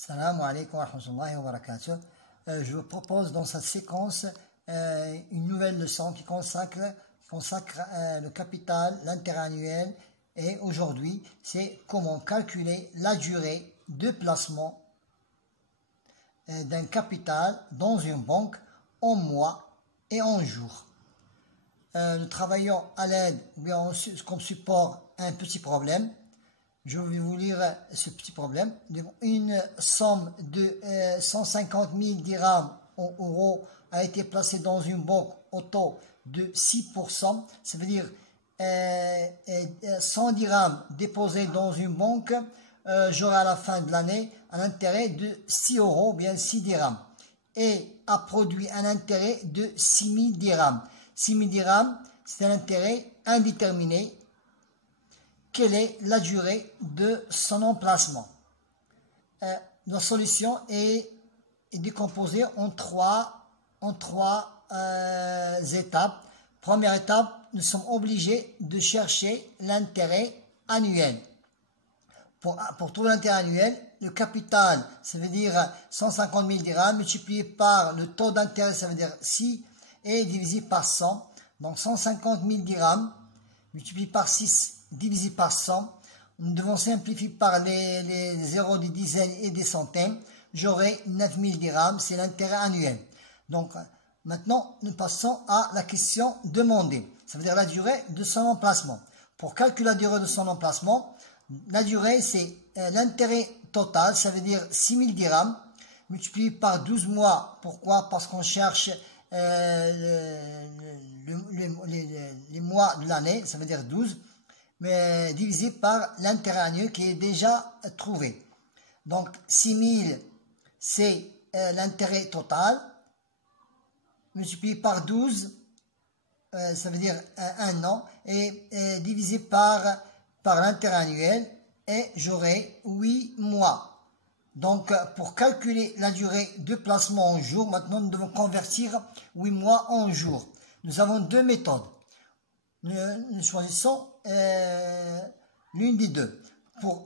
Salam alaikum wa rahmatullahi wa barakatuh. Je vous propose dans cette séquence une nouvelle leçon qui consacre le capital, l'intérêt annuel. Et aujourd'hui, c'est comment calculer la durée de placement d'un capital dans une banque en mois et en jours. Nous travaillons à l'aide ou bien comme support un petit problème. Je vais vous lire ce petit problème. Une somme de 150 000 dirhams en euros a été placée dans une banque au taux de 6%. Ça veut dire 100 dirhams déposés dans une banque, j'aurai à la fin de l'année un intérêt de 6 euros, bien 6 dirhams. Et a produit un intérêt de 6 000 dirhams. 6 000 dirhams, c'est un intérêt indéterminé. Quelle est la durée de son emplacement? La solution est décomposée en trois étapes. Première étape, nous sommes obligés de chercher l'intérêt annuel. Pour trouver l'intérêt annuel, le capital, ça veut dire 150 000 dirhams, multiplié par le taux d'intérêt, ça veut dire 6, et divisé par 100. Donc 150 000 dirhams, multiplié par 6, divisé par 100. Nous devons simplifier par les zéros des dizaines et des centaines. J'aurai 9 000 dirhams, c'est l'intérêt annuel. Donc maintenant, nous passons à la question demandée. Ça veut dire la durée de son emplacement. Pour calculer la durée de son emplacement, la durée c'est l'intérêt total, ça veut dire 6 000 dirhams, multiplié par 12 mois. Pourquoi? Parce qu'on cherche les mois de l'année, ça veut dire 12, mais divisé par l'intérêt annuel qui est déjà trouvé. Donc 6 000, c'est l'intérêt total, multiplié par 12, ça veut dire un an, et divisé par l'intérêt annuel, et j'aurai 8 mois. Donc, pour calculer la durée de placement en jours, maintenant nous devons convertir 8 mois en jours. Nous avons deux méthodes. Nous choisissons l'une des deux.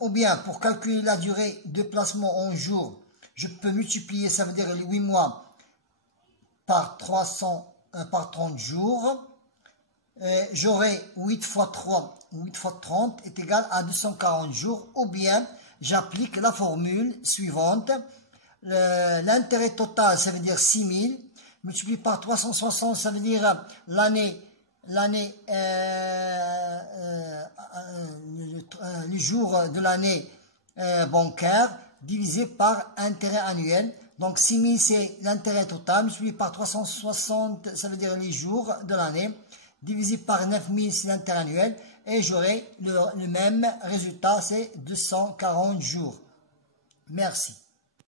Ou bien, pour calculer la durée de placement en jours, je peux multiplier, ça veut dire les 8 mois, par 30 jours. J'aurai 8 fois 3, 8 fois 30 est égal à 240 jours. Ou bien, j'applique la formule suivante. L'intérêt total, ça veut dire 6 000. Multiplié par 360, ça veut dire les jours de l'année bancaire, divisé par intérêt annuel. Donc 6 000, c'est l'intérêt total. Multiplié par 360, ça veut dire les jours de l'année. Divisé par 9 000, c'est l'intérêt annuel. Et j'aurai le même résultat, c'est 240 jours. Merci.